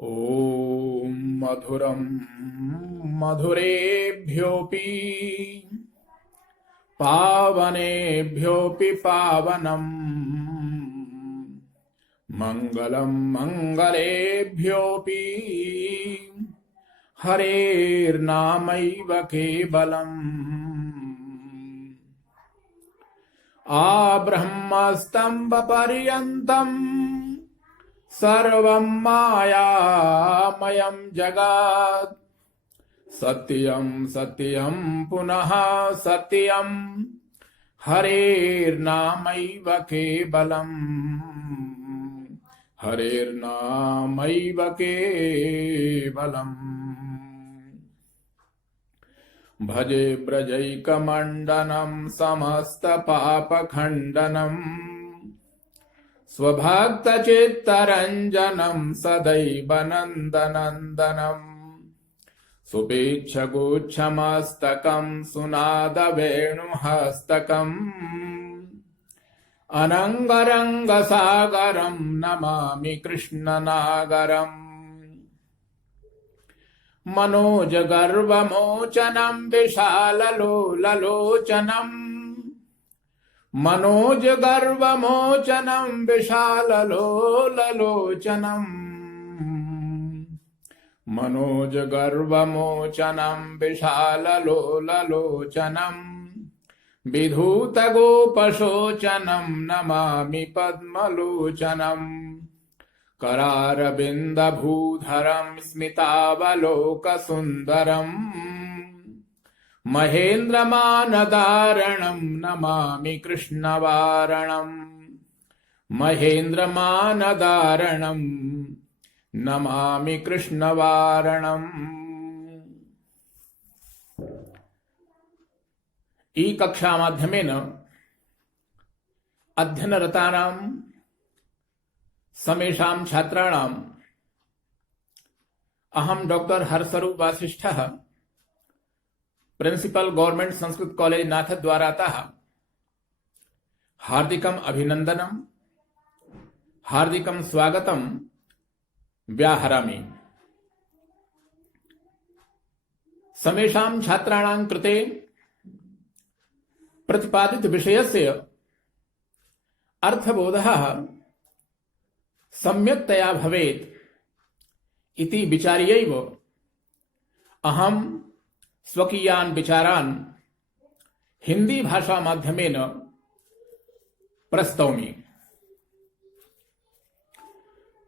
ॐ मधुरं मधुरेभ्योऽपि पावनेभ्योऽपि पावनम् मङ्गलं मङ्गलेभ्योऽपि हरेर्नामैव केवलम् आब्रह्मस्तम्भपर्यन्तम् सर्वं मायामयं जगत् सत्यं सत्यं पुनः सत्यं हरेर्नामैव केवलम् हरेर्नामैव केवलम् भजे ब्रजैकमण्डनं समस्तपापखण्डनम् स्वभक्तचित्तरञ्जनं सदैव नन्दनन्दनम् सुपेच्छगुच्छमस्तकं सुनादवेणुहस्तकम् अनङ्गरङ्गसागरं नमामि कृष्णनागरम् मनोजगर्वमोचनं विशाललोललोचनम् मनोजगर्वमोचनं विशाललोललोचनम् मनोजगर्वमोचनं विशाललोललोचनम् विधूतगोपशोचनं नमामि पद्मलोचनम् करारविन्दभूधरं स्मितावलोकसुन्दरम् महेन्द्रमानदारणं नमामि कृष्णवारणम् महेन्द्रमानदारणं नमामि कृष्णवारणम्। ई कक्षा माध्यमेन अध्ययनरतानां समेषां छात्राणाम् अहं डॉक्टर हर्षरूप वासिष्ठः प्रिंसिपल गवर्नमेंट संस्कृत कॉलेज नाथद्वारातः हार्दिकम् अभिनन्दनं हार्दिकं स्वागतं व्याहरामि। समेषां छात्राणां कृते प्रतिपादित विषयस्य अर्थबोधः सम्यक्तया भवेत् इति विचार्यैव अहं स्वकीयान् विचारान् हिंदी भाषा माध्यमेन प्रस्तौमि।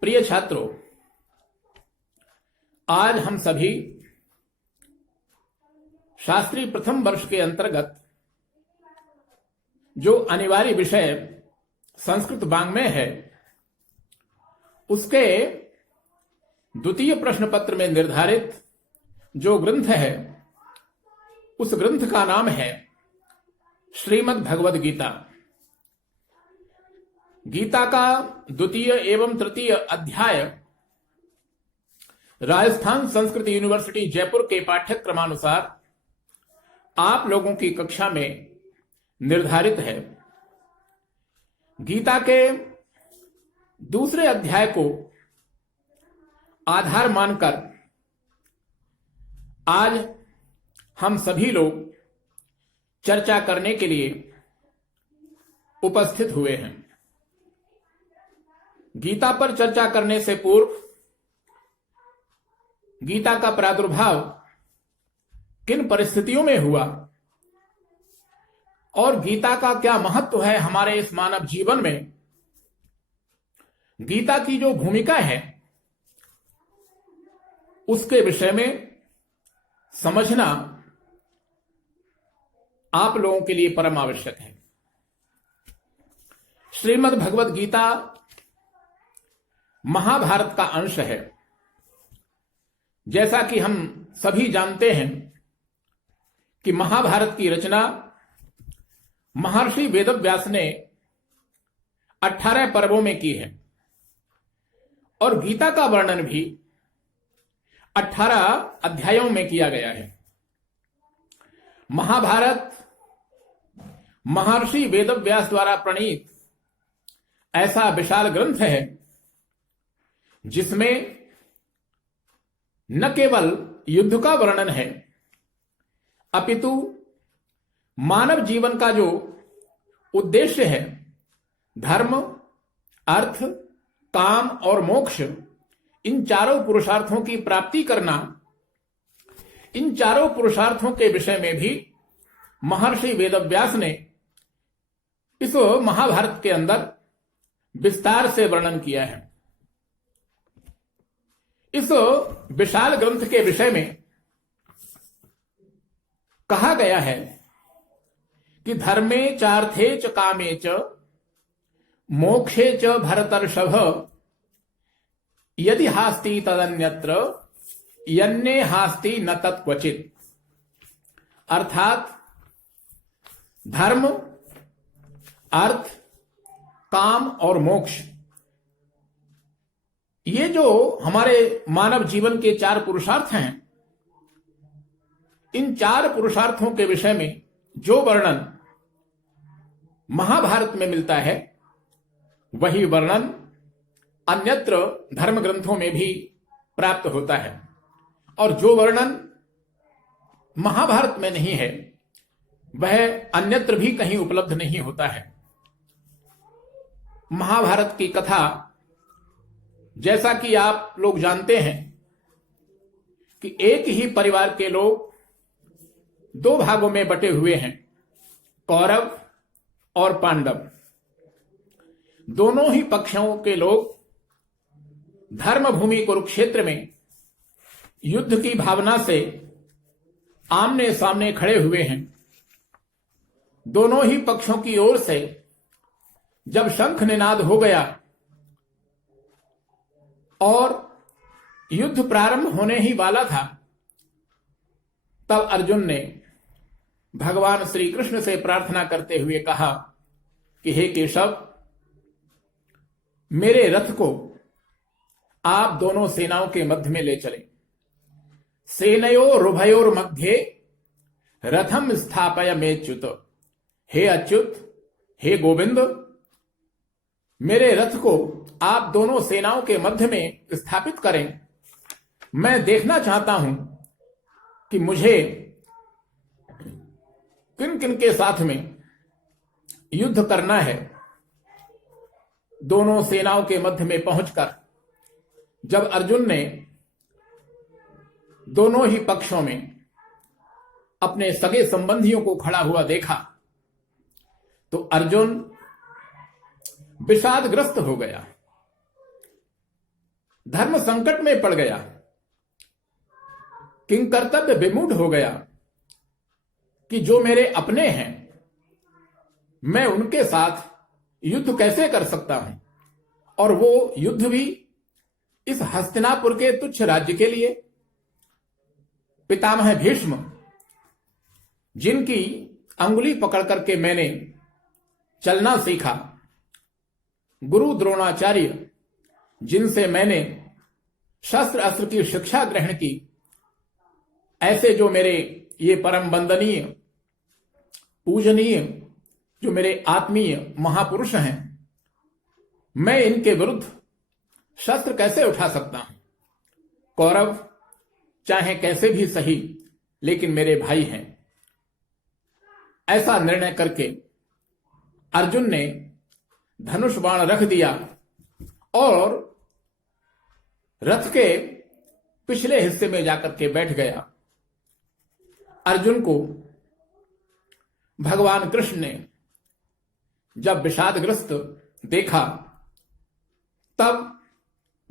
प्रिय छात्रों, आज हम सभी शास्त्री प्रथम वर्ष के अंतर्गत जो अनिवार्य विषय संस्कृत वाङ्मय है उसके द्वितीय प्रश्न पत्र में निर्धारित जो ग्रंथ है उस ग्रंथ का नाम है श्रीमद् भगवद गीता। गीता का द्वितीय एवं तृतीय अध्याय राजस्थान संस्कृत यूनिवर्सिटी जयपुर के पाठ्यक्रमानुसार आप लोगों की कक्षा में निर्धारित है। गीता के दूसरे अध्याय को आधार मानकर आज हम सभी लोग चर्चा करने के लिए उपस्थित हुए हैं। गीता पर चर्चा करने से पूर्व गीता का प्रादुर्भाव किन परिस्थितियों में हुआ और गीता का क्या महत्व है हमारे इस मानव जीवन में, गीता की जो भूमिका है उसके विषय में समझना आप लोगों के लिए परम आवश्यक है। श्रीमद् भगवद गीता महाभारत का अंश है। जैसा कि हम सभी जानते हैं कि महाभारत की रचना महर्षि वेदव्यास ने 18 पर्वों में की है और गीता का वर्णन भी 18 अध्यायों में किया गया है। महाभारत महर्षि वेदव्यास द्वारा प्रणीत ऐसा विशाल ग्रंथ है जिसमें न केवल युद्ध का वर्णन है, अपितु मानव जीवन का जो उद्देश्य है, धर्म, अर्थ, काम और मोक्ष, इन चारों पुरुषार्थों की प्राप्ति करना, इन चारों पुरुषार्थों के विषय में भी महर्षि वेदव्यास ने इस महाभारत के अंदर विस्तार से वर्णन किया है। इस विशाल ग्रंथ के विषय में कहा गया है कि धर्मे चार्थे च कामे च मोक्षे च भरतर्षभ यदि हास्ति तदन्यत्र यन्ने हास्ति न तत्क्वचित। अर्थात धर्म, अर्थ, काम और मोक्ष, ये जो हमारे मानव जीवन के चार पुरुषार्थ हैं, इन चार पुरुषार्थों के विषय में जो वर्णन महाभारत में मिलता है, वही वर्णन अन्यत्र धर्म ग्रंथों में भी प्राप्त होता है। और जो वर्णन महाभारत में नहीं है, वह अन्यत्र भी कहीं उपलब्ध नहीं होता है। महाभारत की कथा, जैसा कि आप लोग जानते हैं कि एक ही परिवार के लोग दो भागों में बटे हुए हैं, कौरव और पांडव। दोनों ही पक्षों के लोग धर्मभूमि कुरुक्षेत्र में युद्ध की भावना से आमने सामने खड़े हुए हैं। दोनों ही पक्षों की ओर से जब शंख निनाद हो गया और युद्ध प्रारंभ होने ही वाला था, तब अर्जुन ने भगवान श्री कृष्ण से प्रार्थना करते हुए कहा कि हे केशव, मेरे रथ को आप दोनों सेनाओं के मध्य में ले चलें। सेनयोरुभयोर मध्य रथम स्थापय मेच्युत। हे अच्युत, हे गोविंद, मेरे रथ को आप दोनों सेनाओं के मध्य में स्थापित करें। मैं देखना चाहता हूं कि मुझे किन किन के साथ में युद्ध करना है। दोनों सेनाओं के मध्य में पहुंचकर जब अर्जुन ने दोनों ही पक्षों में अपने सगे संबंधियों को खड़ा हुआ देखा, तो अर्जुन विषादग्रस्त हो गया, धर्म संकट में पड़ गया, किंकर्तव्य विमूढ़ हो गया कि जो मेरे अपने हैं, मैं उनके साथ युद्ध कैसे कर सकता हूं, और वो युद्ध भी इस हस्तिनापुर के तुच्छ राज्य के लिए। पितामह भीष्म, जिनकी अंगुली पकड़ करके मैंने चलना सीखा, गुरु द्रोणाचार्य, जिनसे मैंने शस्त्र अस्त्र की शिक्षा ग्रहण की, ऐसे जो मेरे ये परम वंदनीय पूजनीय जो मेरे आत्मीय महापुरुष हैं, मैं इनके विरुद्ध शस्त्र कैसे उठा सकता हूं। कौरव चाहे कैसे भी सही, लेकिन मेरे भाई हैं। ऐसा निर्णय करके अर्जुन ने धनुष बाण रख दिया और रथ के पिछले हिस्से में जाकर के बैठ गया। अर्जुन को भगवान कृष्ण ने जब विषादग्रस्त देखा, तब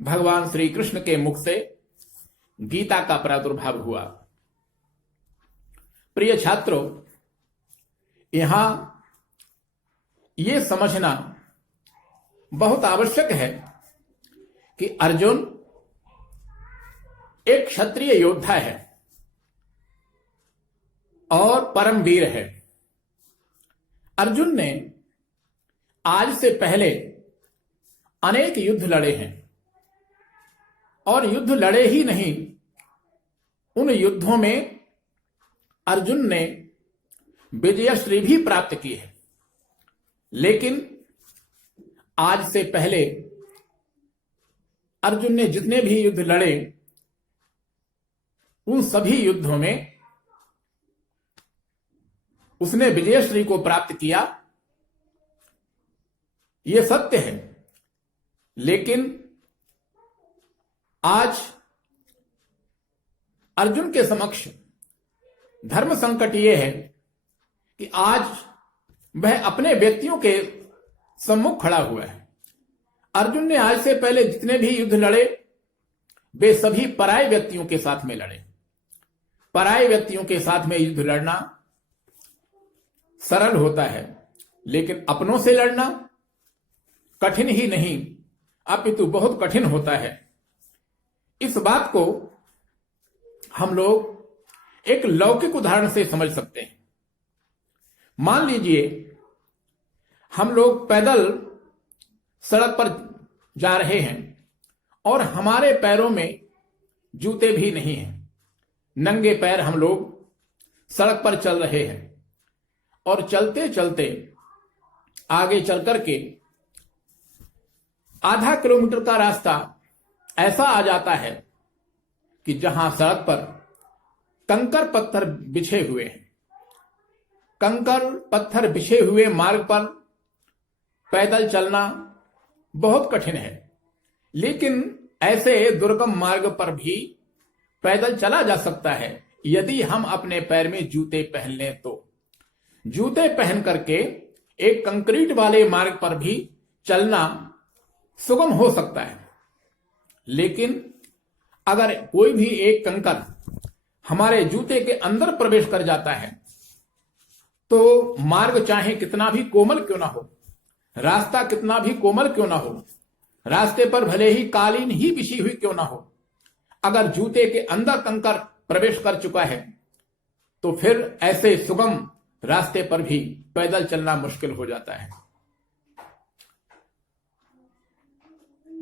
भगवान श्री कृष्ण के मुख से गीता का प्रादुर्भाव हुआ। प्रिय छात्रों, यहां यह समझना बहुत आवश्यक है कि अर्जुन एक क्षत्रिय योद्धा है और परम वीर है। अर्जुन ने आज से पहले अनेक युद्ध लड़े हैं, और युद्ध लड़े ही नहीं, उन युद्धों में अर्जुन ने विजयश्री भी प्राप्त की है। लेकिन आज से पहले अर्जुन ने जितने भी युद्ध लड़े, उन सभी युद्धों में उसने विजयश्री को प्राप्त किया, यह सत्य है। लेकिन आज अर्जुन के समक्ष धर्म संकट यह है कि आज वह अपने व्यक्तियों के सम्मुख खड़ा हुआ है। अर्जुन ने आज से पहले जितने भी युद्ध लड़े वे सभी पराये व्यक्तियों के साथ में लड़े। पराये व्यक्तियों के साथ में युद्ध लड़ना सरल होता है, लेकिन अपनों से लड़ना कठिन ही नहीं अपितु बहुत कठिन होता है। इस बात को हम लोग एक लौकिक उदाहरण से समझ सकते हैं। मान लीजिए हम लोग पैदल सड़क पर जा रहे हैं और हमारे पैरों में जूते भी नहीं हैं, नंगे पैर हम लोग सड़क पर चल रहे हैं और चलते चलते आगे चल करके आधा किलोमीटर का रास्ता ऐसा आ जाता है कि जहां सड़क पर कंकर पत्थर बिछे हुए हैं। कंकर पत्थर बिछे हुए मार्ग पर पैदल चलना बहुत कठिन है, लेकिन ऐसे दुर्गम मार्ग पर भी पैदल चला जा सकता है यदि हम अपने पैर में जूते पहन लें तो। जूते पहन करके एक कंक्रीट वाले मार्ग पर भी चलना सुगम हो सकता है, लेकिन अगर कोई भी एक कंकर हमारे जूते के अंदर प्रवेश कर जाता है तो मार्ग चाहे कितना भी कोमल क्यों ना हो, रास्ता कितना भी कोमल क्यों ना हो, रास्ते पर भले ही कालीन ही बिछी हुई क्यों ना हो, अगर जूते के अंदर कंकर प्रवेश कर चुका है तो फिर ऐसे सुगम रास्ते पर भी पैदल चलना मुश्किल हो जाता है।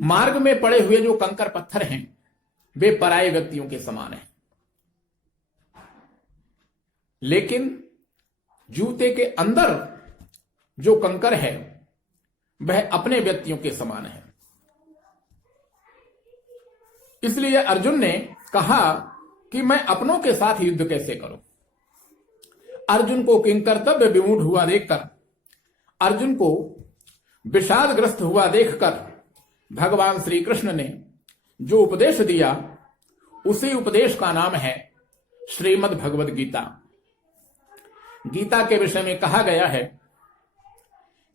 मार्ग में पड़े हुए जो कंकर पत्थर हैं वे पराये व्यक्तियों के समान हैं, लेकिन जूते के अंदर जो कंकर है वह अपने व्यक्तियों के समान है। इसलिए अर्जुन ने कहा कि मैं अपनों के साथ युद्ध कैसे करूं। अर्जुन को किंकर्तव्य विमूढ़ हुआ देखकर, अर्जुन को विषादग्रस्त हुआ देखकर भगवान श्री कृष्ण ने जो उपदेश दिया उसी उपदेश का नाम है श्रीमद् भगवद गीता। गीता के विषय में कहा गया है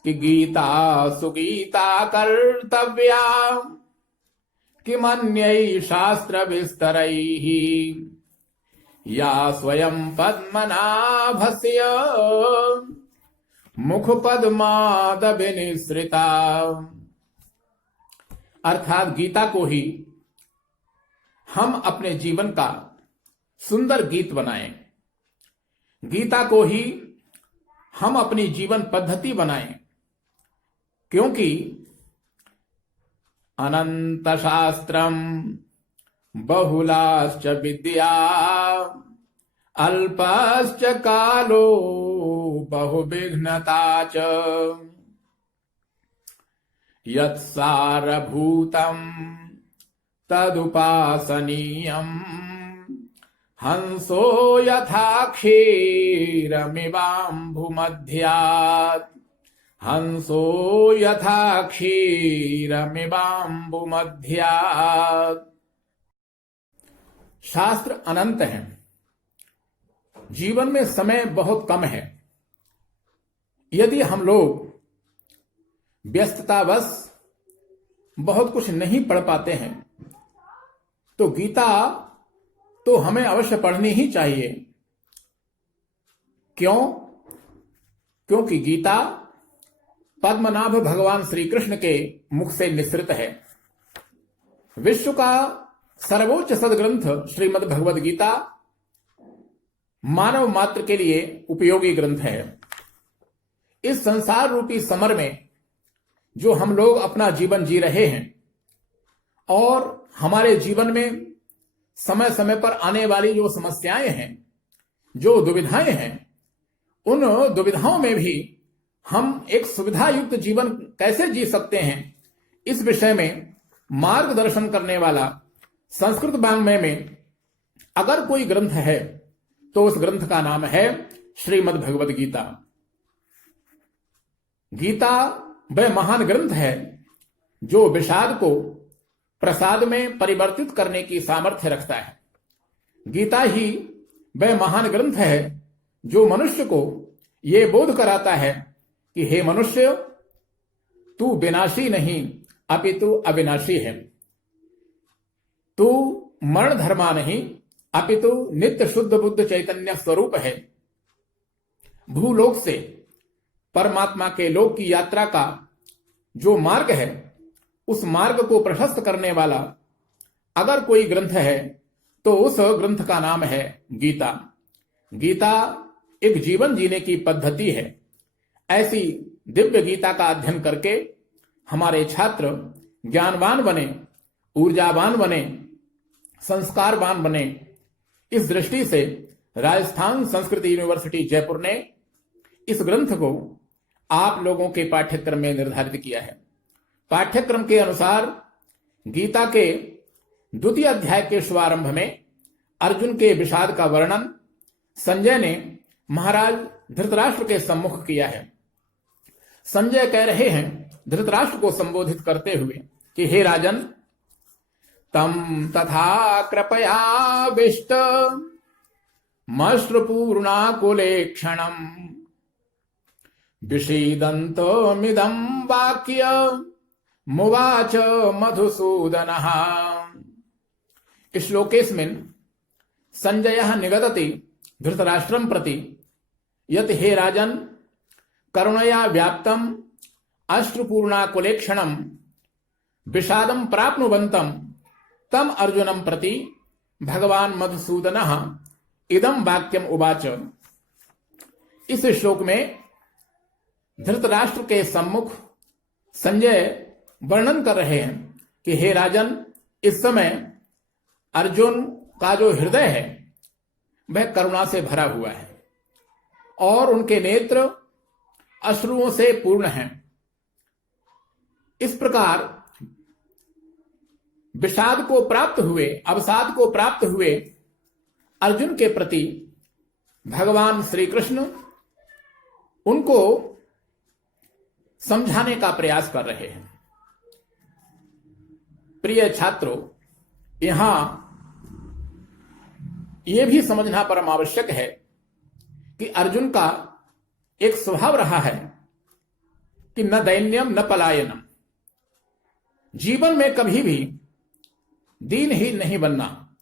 कि गीता सुगीता कर्तव्या किमन्यै शास्त्र विस्तरैः या स्वयं पद्मनाभस्य मुख पद्मादभिनिसृता। अर्थात गीता को ही हम अपने जीवन का सुंदर गीत बनाएं, गीता को ही हम अपनी जीवन पद्धति बनाएं, क्योंकि अनंत शास्त्रम बहुलाश्च विद्या अल्पश्च कालो बहुविघ्नता च यत्सारभूतम् तदुपासनीयम् हंसो यथा क्षीरमिवाम्बुमध्यात् हंसो यथा क्षीरमिवाम्बुमध्यात्। शास्त्र अनंत हैं, जीवन में समय बहुत कम है। यदि हम लोग व्यस्ततावश बहुत कुछ नहीं पढ़ पाते हैं तो गीता तो हमें अवश्य पढ़नी ही चाहिए। क्यों? क्योंकि गीता पद्मनाभ भगवान श्री कृष्ण के मुख से निसृत है। विश्व का सर्वोच्च सदग्रंथ श्रीमद् भगवद गीता मानव मात्र के लिए उपयोगी ग्रंथ है। इस संसार रूपी समर में जो हम लोग अपना जीवन जी रहे हैं और हमारे जीवन में समय समय पर आने वाली जो समस्याएं हैं, जो दुविधाएं हैं, उन दुविधाओं में भी हम एक सुविधा युक्त जीवन कैसे जी सकते हैं, इस विषय में मार्गदर्शन करने वाला संस्कृत वाङ्मय में अगर कोई ग्रंथ है तो उस ग्रंथ का नाम है श्रीमद् भगवद गीता। गीता वह महान ग्रंथ है जो विषाद को प्रसाद में परिवर्तित करने की सामर्थ्य रखता है। गीता ही वह महान ग्रंथ है जो मनुष्य को यह बोध कराता है कि हे मनुष्य, तू विनाशी नहीं अपितु अविनाशी है। तू मरण धर्मा नहीं अपितु नित्य शुद्ध बुद्ध चैतन्य स्वरूप है। भूलोक से परमात्मा के लोक की यात्रा का जो मार्ग है, उस मार्ग को प्रशस्त करने वाला अगर कोई ग्रंथ है तो उस ग्रंथ का नाम है गीता। गीता एक जीवन जीने की पद्धति है। ऐसी दिव्य गीता का अध्ययन करके हमारे छात्र ज्ञानवान बने, ऊर्जावान बने, संस्कारवान बने। इस दृष्टि से राजस्थान संस्कृत यूनिवर्सिटी जयपुर ने इस ग्रंथ को आप लोगों के पाठ्यक्रम में निर्धारित किया है। पाठ्यक्रम के अनुसार गीता के द्वितीय अध्याय के शुभारंभ में अर्जुन के विषाद का वर्णन संजय ने महाराज धृतराष्ट्र के सम्मुख किया है। संजय कह रहे हैं धृतराष्ट्र को संबोधित करते हुए कि हे राजन, तम तथा कृपयाविष्ट मश्रुपूर्णाकुलेक्षणम् विषीदन्तमिदं वाक्य मुवाच मधुसूदनः। श्लोकेस्मिन् संजयः निगदति धृतराष्ट्रं प्रति यत् हे राजन, करुणया व्याप्तम् अश्रुपूर्णाकुलेक्षणं विषादं प्राप्नुवन्तं तम अर्जुनं प्रति भगवान मधुसूदनः इदं वाक्यम उवाच। इस श्लोक में धृतराष्ट्र के सम्मुख संजय वर्णन कर रहे हैं कि हे राजन, इस समय अर्जुन का जो हृदय है वह करुणा से भरा हुआ है और उनके नेत्र अश्रुओं से पूर्ण हैं। इस प्रकार विषाद को प्राप्त हुए, अवसाद को प्राप्त हुए अर्जुन के प्रति भगवान श्री कृष्ण उनको समझाने का प्रयास कर रहे हैं। प्रिय छात्रों, यहां यह भी समझना परम आवश्यक है कि अर्जुन का एक स्वभाव रहा है कि न दैन्यम न पलायनम। जीवन में कभी भी दीनहीन नहीं बनना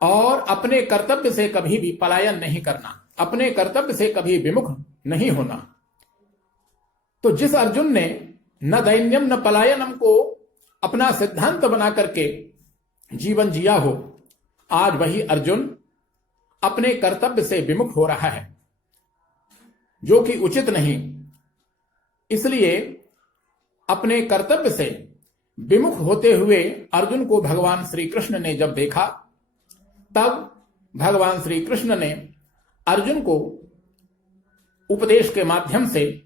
और अपने कर्तव्य से कभी भी पलायन नहीं करना, अपने कर्तव्य से कभी विमुख नहीं होना। तो जिस अर्जुन ने न दैन्यम न पलायनम को अपना सिद्धांत बना करके जीवन जिया हो, आज वही अर्जुन अपने कर्तव्य से विमुख हो रहा है, जो कि उचित नहीं। इसलिए अपने कर्तव्य से विमुख होते हुए अर्जुन को भगवान श्री कृष्ण ने जब देखा, तब भगवान श्री कृष्ण ने अर्जुन को उपदेश के माध्यम से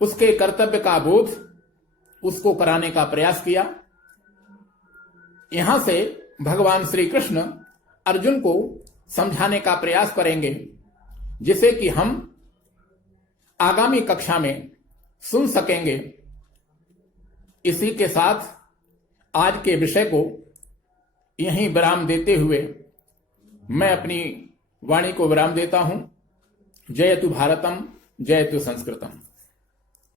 उसके कर्तव्य का बोध उसको कराने का प्रयास किया। यहां से भगवान श्री कृष्ण अर्जुन को समझाने का प्रयास करेंगे, जिसे कि हम आगामी कक्षा में सुन सकेंगे। इसी के साथ आज के विषय को यहीं विराम देते हुए मैं अपनी वाणी को विराम देता हूं। जयतु भारतम, जयतु संस्कृतम।